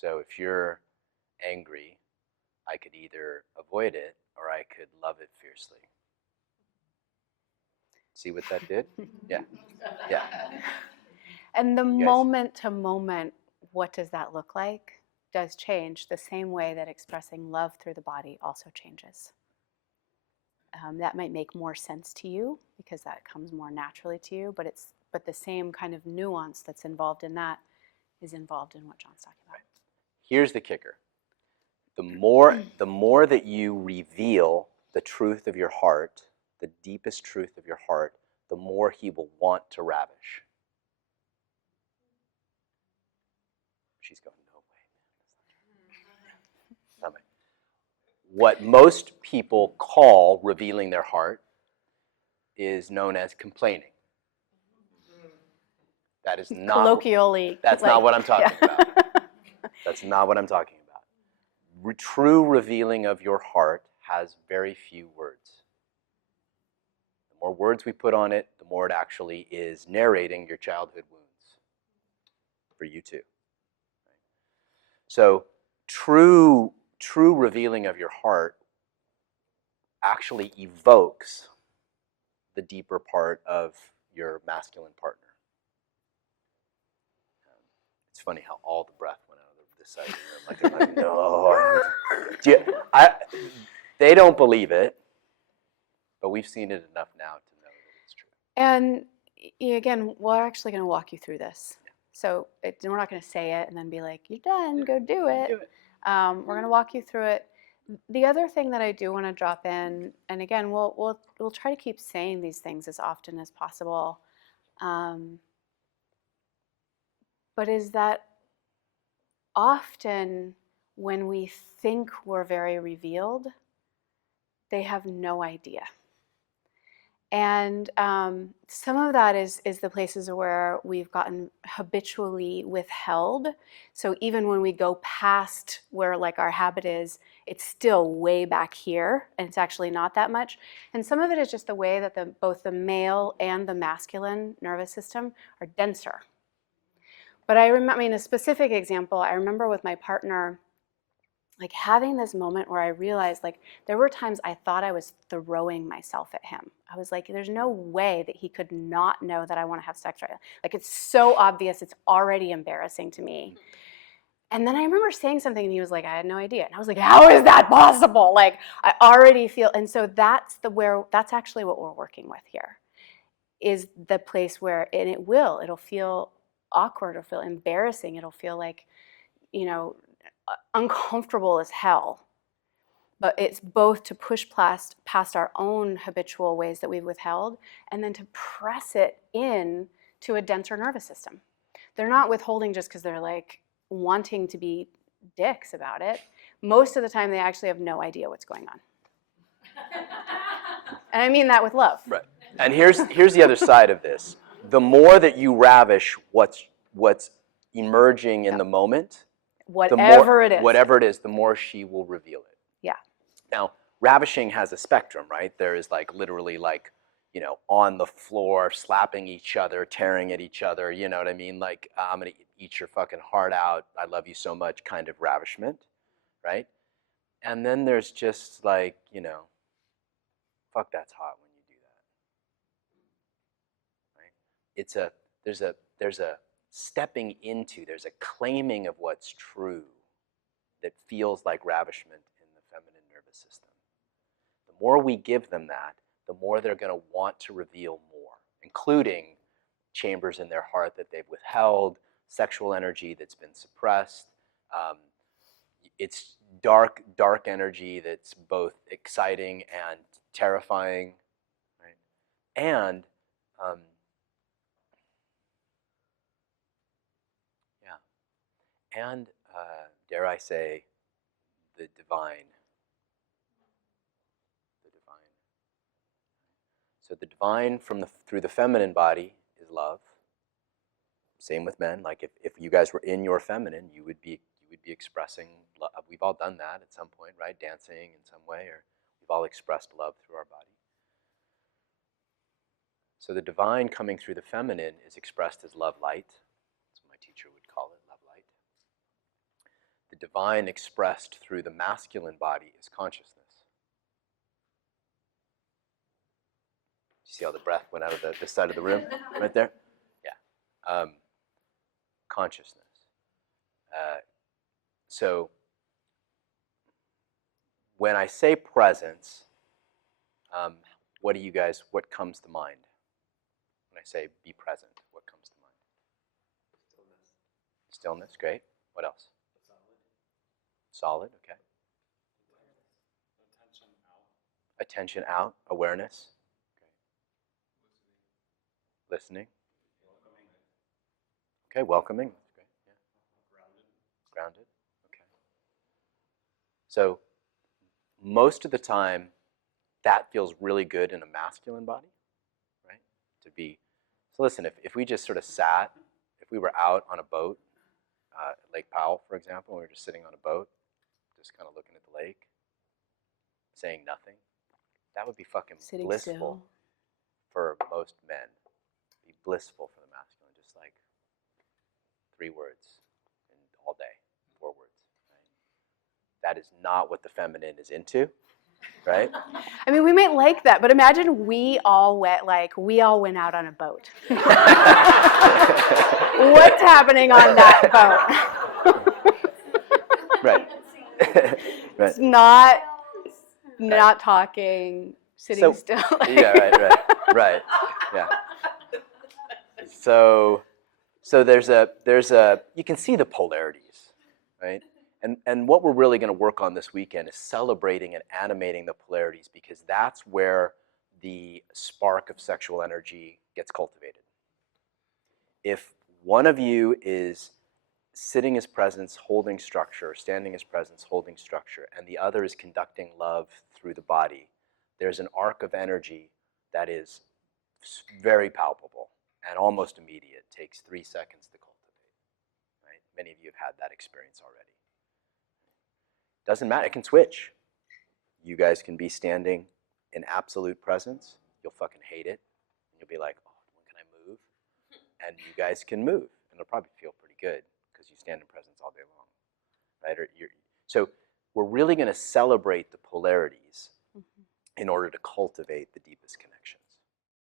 So if you're angry, I could either avoid it or I could love it fiercely. See what that did? Yeah. Yeah. And the You guys- moment to moment, what does that look like, does change the same way that expressing love through the body also changes. That might make more sense to you because that comes more naturally to you, but the same kind of nuance that's involved in that is involved in what John's talking about. Here's the kicker. The more that you reveal the truth of your heart, the deepest truth of your heart, the more he will want to ravish. She's going, no way. What most people call revealing their heart is known as complaining. That is not colloquially. That's not what I'm talking about. That's not what I'm talking about. True revealing of your heart has very few words. The more words we put on it, the more it actually is narrating your childhood wounds for you too. So true revealing of your heart actually evokes the deeper part of your masculine partner. It's funny how all the breath went out of this side of the room. Like, no. They don't believe it, but we've seen it enough now to know that it's true. And again, we're actually going to walk you through this. So we're not going to say it and then be like, you're done, go do it. We're going to walk you through it. The other thing that I do want to drop in, and again, we'll try to keep saying these things as often as possible, but is that often when we think we're very revealed, they have no idea. And some of that is the places where we've gotten habitually withheld. So even when we go past where like our habit is, it's still way back here, and it's actually not that much. And some of it is just the way that both the male and the masculine nervous system are denser. But I mean, a specific example, I remember with my partner, like having this moment where I realized like there were times I thought I was throwing myself at him. I was like, there's no way that he could not know that I want to have sex right now. Like it's so obvious, it's already embarrassing to me. And then I remember saying something and he was like, I had no idea. And I was like, how is that possible? Like I already feel, and so that's actually what we're working with here, is the place where, and it'll feel awkward, it'll feel embarrassing, it'll feel like, uncomfortable as hell. But it's both to push past our own habitual ways that we've withheld, and then to press it in to a denser nervous system. They're not withholding just because they're like wanting to be dicks about it. Most of the time they actually have no idea what's going on. And I mean that with love. Right. And here's the other side of this. The more that you ravish what's emerging in the moment, whatever it is, the more she will reveal it. Yeah. Now, ravishing has a spectrum, right? There is like literally like, on the floor, slapping each other, tearing at each other, you know what I mean? Like, I'm going to eat your fucking heart out, I love you so much kind of ravishment, right? And then there's just like, fuck, that's hot when you do that, right? There's a stepping into, there's a claiming of what's true that feels like ravishment in the feminine nervous system. The more we give them that, the more they're going to want to reveal more, including chambers in their heart that they've withheld, sexual energy that's been suppressed. It's dark energy that's both exciting and terrifying, right? And dare I say, the divine. So the divine through the feminine body is love. Same with men. Like if you guys were in your feminine, you would be expressing love. We've all done that at some point, right? Dancing in some way, or we've all expressed love through our body. So the divine coming through the feminine is expressed as love light. That's what my teacher would call it, love light. divine expressed through the masculine body is consciousness. You see how the breath went out of this side of the room? Right there? Yeah. Consciousness. So when I say presence, what comes to mind? When I say be present, what comes to mind? Stillness. Stillness, great. What else? Solid, okay. Attention out, awareness. Okay. Listening. Okay, welcoming. Great. Yeah. Grounded. Okay. So most of the time, that feels really good in a masculine body, right? To be. So listen, if we just sort of sat, if we were out on a boat, Lake Powell, for example, and we were just sitting on a boat, just kind of looking at the lake, saying nothing, that would be fucking Sitting blissful still. for most men. Be blissful for the masculine, just like 3 words and all day, 4 words. Right? That is not what the feminine is into, right? I mean, we might like that, but imagine we all went out on a boat. What's happening on that boat? Right. Right. It's not talking, sitting still. Yeah, right. Yeah. So there's a you can see the polarities, right? And what we're really going to work on this weekend is celebrating and animating the polarities, because that's where the spark of sexual energy gets cultivated. If one of you is sitting as presence, holding structure, standing as presence, holding structure, and the other is conducting love through the body, there's an arc of energy that is very palpable and almost immediate. It takes 3 seconds to cultivate. Right? Many of you have had that experience already. Doesn't matter, it can switch. You guys can be standing in absolute presence. You'll fucking hate it. And you'll be like, oh, when can I move? And you guys can move. And it'll probably feel pretty good because you stand in presence all day long. Right? So we're really going to celebrate the polarities in order to cultivate the deepest connection.